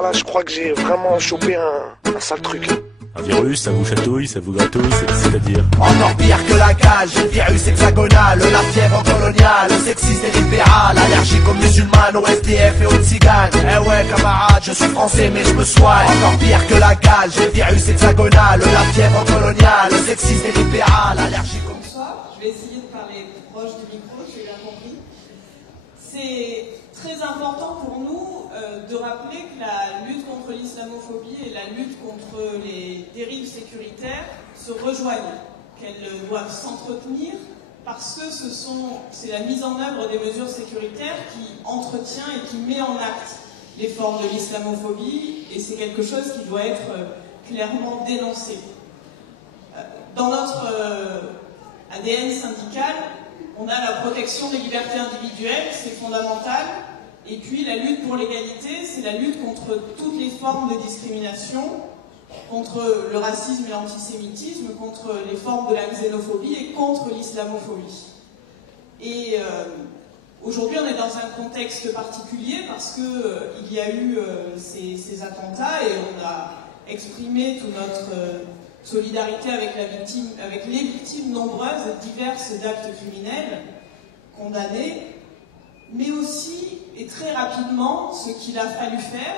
Là, je crois que j'ai vraiment chopé un sale truc. Un virus, ça vous chatouille, ça vous gratouille, c'est-à-dire Encore pire que la cage, le virus hexagonal, la fièvre coloniale, sexiste et libérale, allergique aux musulmanes, au SDF et aux tziganes. Eh ouais camarade, je suis français mais je me soigne. Encore pire que la cage, le virus hexagonal, la fièvre coloniale, sexiste et libérale, allergique aux... Bonsoir, je vais essayer de parler proche du micro, j'ai bien compris. C'est très important pour nous de rappeler que la lutte contre l'islamophobie et la lutte contre les dérives sécuritaires se rejoignent, qu'elles doivent s'entretenir parce que c'est la mise en œuvre des mesures sécuritaires qui entretient et qui met en acte les formes de l'islamophobie, et c'est quelque chose qui doit être clairement dénoncé. Dans notre ADN syndical, on a la protection des libertés individuelles, c'est fondamental, et puis la lutte pour l'égalité, c'est la lutte contre toutes les formes de discrimination, contre le racisme et l'antisémitisme, contre les formes de la xénophobie et contre l'islamophobie. Et aujourd'hui, on est dans un contexte particulier parce qu'il y a eu ces attentats et on a exprimé toute notre solidarité avec les victimes nombreuses et diverses d'actes criminels condamnés, mais aussi, et très rapidement, ce qu'il a fallu faire,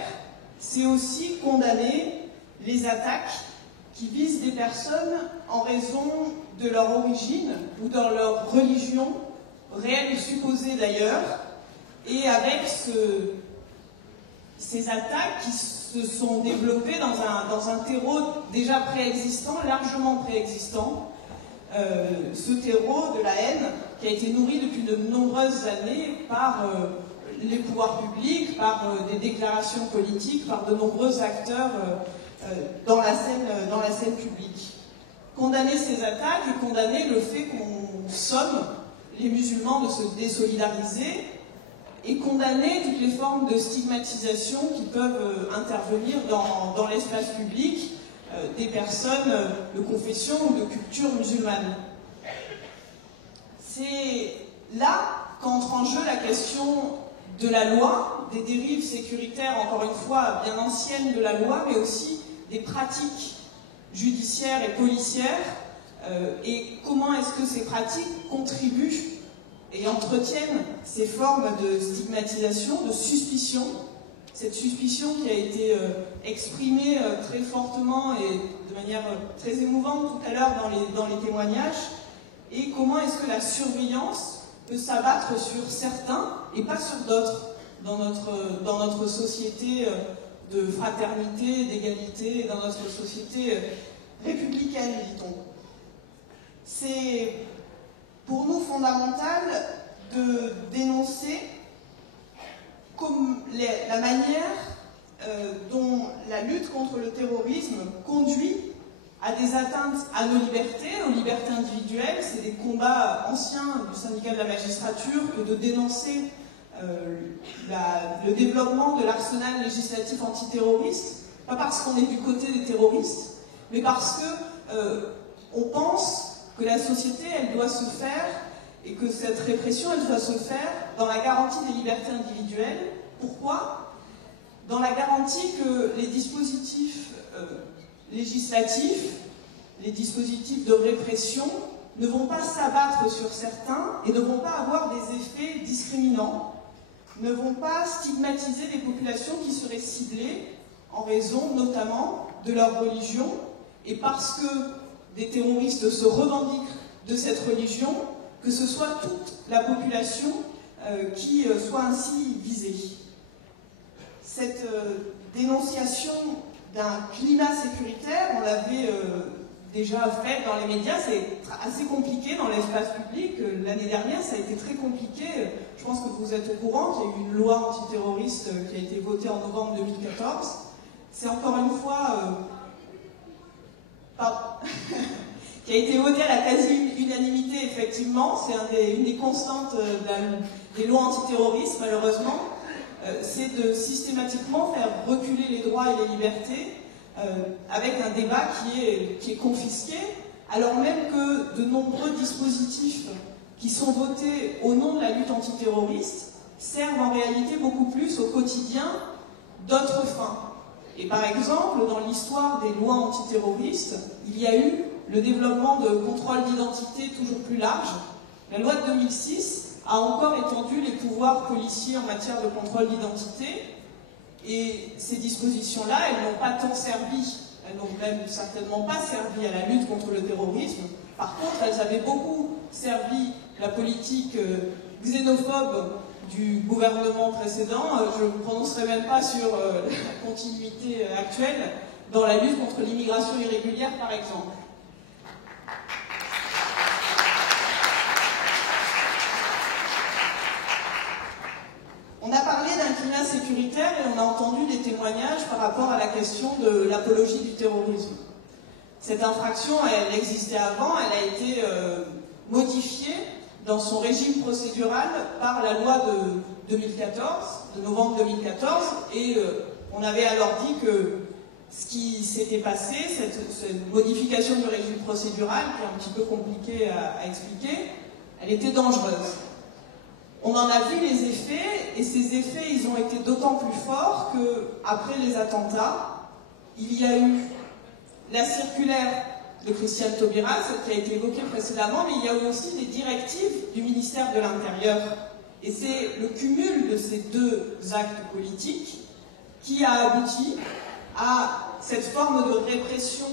c'est aussi condamner les attaques qui visent des personnes en raison de leur origine ou de leur religion, réelle et supposée d'ailleurs, et avec ces attaques qui se sont développées dans un terreau déjà préexistant, largement préexistant, ce terreau de la haine qui a été nourri depuis de nombreuses années par les pouvoirs publics, par des déclarations politiques, par de nombreux acteurs dans la scène publique. Condamner ces attaques et condamner le fait qu'on somme les musulmans de se désolidariser, et condamner toutes les formes de stigmatisation qui peuvent intervenir dans l'espace public des personnes de confession ou de culture musulmane. C'est là qu'entre en jeu la question de la loi, des dérives sécuritaires, encore une fois, bien anciennes de la loi, mais aussi des pratiques judiciaires et policières, et comment est-ce que ces pratiques contribuent et entretiennent ces formes de stigmatisation, de suspicion, cette suspicion qui a été exprimée très fortement et de manière très émouvante tout à l'heure dans les témoignages, et comment est-ce que la surveillance peut s'abattre sur certains et pas sur d'autres dans notre société de fraternité, d'égalité, dans notre société républicaine, dit-on. C'est pour nous fondamental de dénoncer la manière dont la lutte contre le terrorisme conduit à des atteintes à nos libertés, aux libertés individuelles. C'est des combats anciens du syndicat de la magistrature que de dénoncer le développement de l'arsenal législatif antiterroriste, pas parce qu'on est du côté des terroristes, mais parce que on pense que la société, elle doit se faire, et que cette répression, elle doit se faire dans la garantie des libertés individuelles. Pourquoi ? Dans la garantie que les dispositifs législatifs, les dispositifs de répression, ne vont pas s'abattre sur certains et ne vont pas avoir des effets discriminants, ne vont pas stigmatiser des populations qui seraient ciblées en raison notamment de leur religion, et parce que des terroristes se revendiquent de cette religion, que ce soit toute la population qui soit ainsi visée. Cette dénonciation d'un climat sécuritaire, on l'avait déjà fait dans les médias, c'est assez compliqué dans l'espace public. L'année dernière, ça a été très compliqué. Je pense que vous êtes au courant qu'il y a eu une loi antiterroriste qui a été votée en novembre 2014. C'est encore une fois... qui a été votée à la quasi-unanimité, effectivement. C'est une des constantes des lois antiterroristes, malheureusement. C'est de systématiquement faire reculer les droits et les libertés avec un débat qui est confisqué, alors même que de nombreux dispositifs qui sont votés au nom de la lutte antiterroriste servent en réalité beaucoup plus au quotidien d'autres fins. Et par exemple, dans l'histoire des lois antiterroristes, il y a eu le développement de contrôles d'identité toujours plus larges. La loi de 2006 a encore étendu les pouvoirs policiers en matière de contrôle d'identité, et ces dispositions-là, elles n'ont pas tant servi, elles n'ont même certainement pas servi à la lutte contre le terrorisme. Par contre, elles avaient beaucoup servi la politique xénophobe du gouvernement précédent. Je ne me prononcerai même pas sur la continuité actuelle dans la lutte contre l'immigration irrégulière, par exemple. On a parlé d'un climat sécuritaire et on a entendu des témoignages par rapport à la question de l'apologie du terrorisme. Cette infraction, elle existait avant, elle a été modifiée dans son régime procédural par la loi de 2014, de novembre 2014, et on avait alors dit que ce qui s'était passé, cette modification du régime procédural, qui est un petit peu compliquée à expliquer, elle était dangereuse. On en a vu les effets, et ces effets, ils ont été d'autant plus forts qu'après les attentats, il y a eu la circulaire de Christiane Taubira, celle qui a été évoquée précédemment, mais il y a eu aussi des directives du ministère de l'Intérieur. Et c'est le cumul de ces deux actes politiques qui a abouti à cette forme de répression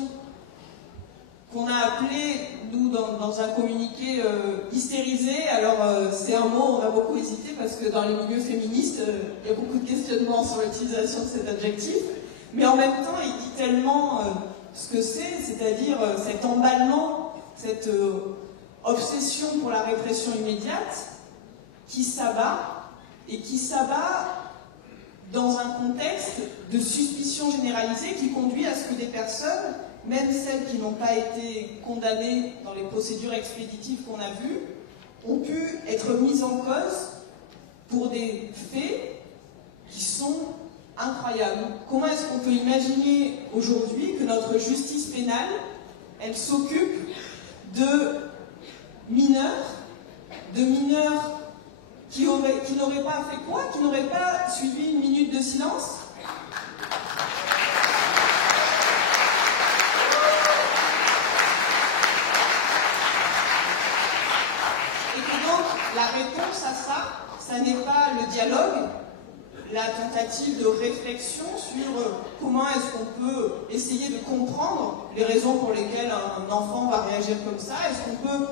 qu'on a appelée, nous, dans un communiqué hystérisé. Alors, c'est un mot, on a beaucoup hésité, parce que dans les milieux féministes, il y a beaucoup de questionnements sur l'utilisation de cet adjectif. Mais en même temps, il dit tellement ce que c'est-à-dire cet emballement, cette obsession pour la répression immédiate, qui s'abat, et qui s'abat dans un contexte de suspicion généralisée qui conduit à ce que des personnes, même celles qui n'ont pas été condamnées dans les procédures expéditives qu'on a vues, ont pu être mises en cause pour des faits qui sont incroyables. Comment est-ce qu'on peut imaginer aujourd'hui que notre justice pénale, elle s'occupe de mineurs qui n'auraient pas fait quoi? Qui n'auraient pas suivi une minute de silence? Et que donc, la réponse à ça n'est pas le dialogue, la tentative de réflexion sur comment est-ce qu'on peut essayer de comprendre les raisons pour lesquelles un enfant va réagir comme ça. Est-ce qu'on peut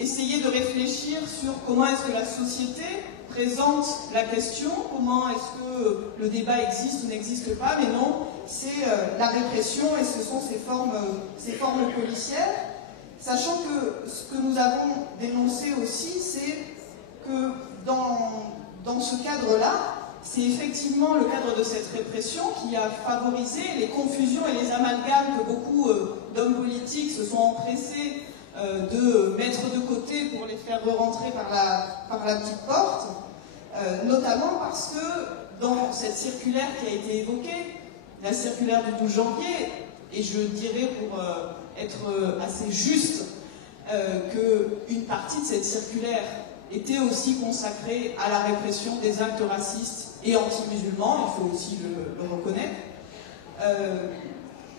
essayer de réfléchir sur comment est-ce que la société présente la question, comment est-ce que le débat existe ou n'existe pas, mais non, c'est la répression et ce sont ces formes policières. Sachant que ce que nous avons dénoncé aussi, c'est que dans ce cadre-là, c'est effectivement le cadre de cette répression qui a favorisé les confusions et les amalgames que beaucoup d'hommes politiques se sont empressés de mettre de côté pour les faire re-rentrer par la petite porte, notamment parce que dans cette circulaire qui a été évoquée, la circulaire du 12 janvier, et je dirais pour être assez juste qu'une partie de cette circulaire était aussi consacrée à la répression des actes racistes et anti-musulmans, il faut aussi le reconnaître,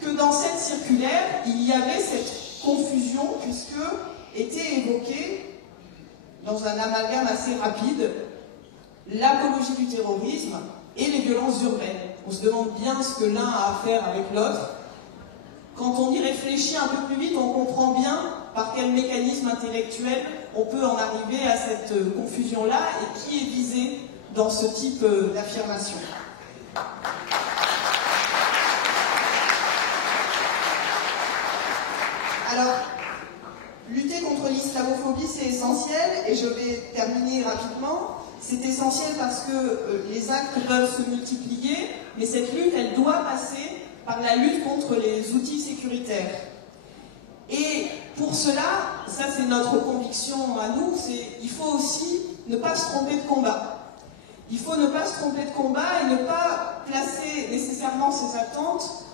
que dans cette circulaire, il y avait cette confusion, puisque était évoquée, dans un amalgame assez rapide, l'apologie du terrorisme et les violences urbaines. On se demande bien ce que l'un a à faire avec l'autre. Quand on y réfléchit un peu plus vite, on comprend bien par quel mécanisme intellectuel on peut en arriver à cette confusion-là et qui est visé dans ce type d'affirmation. Alors, lutter contre l'islamophobie, c'est essentiel, et je vais terminer rapidement. C'est essentiel parce que les actes peuvent se multiplier, mais cette lutte, elle doit passer par la lutte contre les outils sécuritaires. Et pour cela, ça c'est notre conviction à nous, il faut aussi ne pas se tromper de combat. Il faut ne pas se tromper de combat et ne pas placer nécessairement ses attentes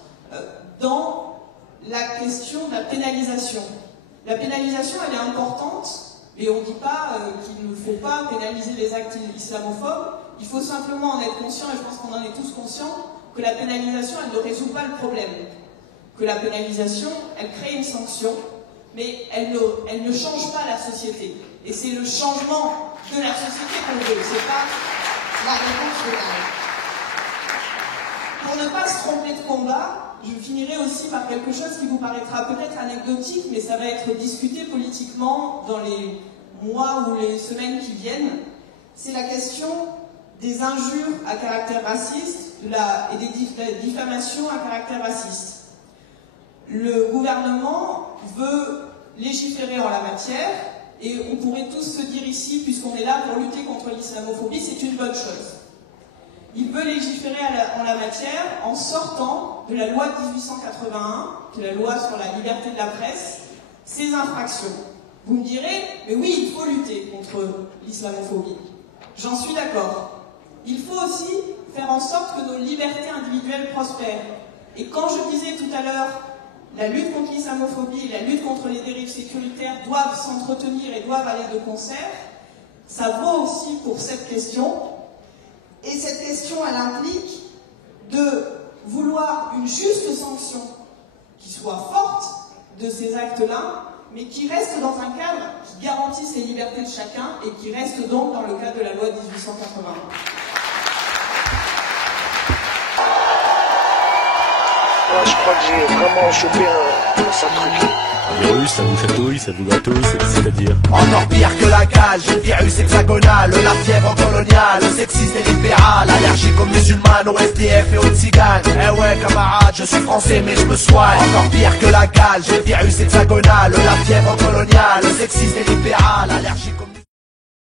dans la question de la pénalisation. La pénalisation, elle est importante, et on ne dit pas qu'il ne faut pas pénaliser les actes islamophobes, il faut simplement en être conscient, et je pense qu'on en est tous conscients, que la pénalisation, elle ne résout pas le problème. Que la pénalisation, elle crée une sanction, mais elle ne change pas la société. Et c'est le changement de la société qu'on veut, c'est pas la réponse finale. Pour ne pas se tromper de combat, je finirai aussi par quelque chose qui vous paraîtra peut-être anecdotique, mais ça va être discuté politiquement dans les mois ou les semaines qui viennent. C'est la question des injures à caractère raciste et des diffamations à caractère raciste. Le gouvernement veut légiférer en la matière, et on pourrait tous se dire ici, puisqu'on est là pour lutter contre l'islamophobie, c'est une bonne chose. Il veut légiférer en la matière en sortant de la loi de 1881, qui est la loi sur la liberté de la presse, ces infractions. Vous me direz, mais oui, il faut lutter contre l'islamophobie. J'en suis d'accord. Il faut aussi faire en sorte que nos libertés individuelles prospèrent. Et quand je disais tout à l'heure, la lutte contre l'islamophobie et la lutte contre les dérives sécuritaires doivent s'entretenir et doivent aller de concert, ça vaut aussi pour cette question. Et cette question, elle implique de vouloir une juste sanction qui soit forte de ces actes-là, mais qui reste dans un cadre qui garantisse les libertés de chacun et qui reste donc dans le cadre de la loi de 1881. Ouais, je crois que j'ai vraiment chopé un sale truc. Un virus, ça vous chatouille, ça vous gratouille, c'est-à-dire. Encore pire que la cage, le virus hexagonal, la fièvre coloniale, le sexisme et libéral, allergique aux musulmanes, au SDF et aux tziganes. Eh ouais camarade, je suis français mais je me soigne. Encore pire que la cage, le virus hexagonal, la fièvre coloniale, le sexisme et libéral, allergique aux musulmanes.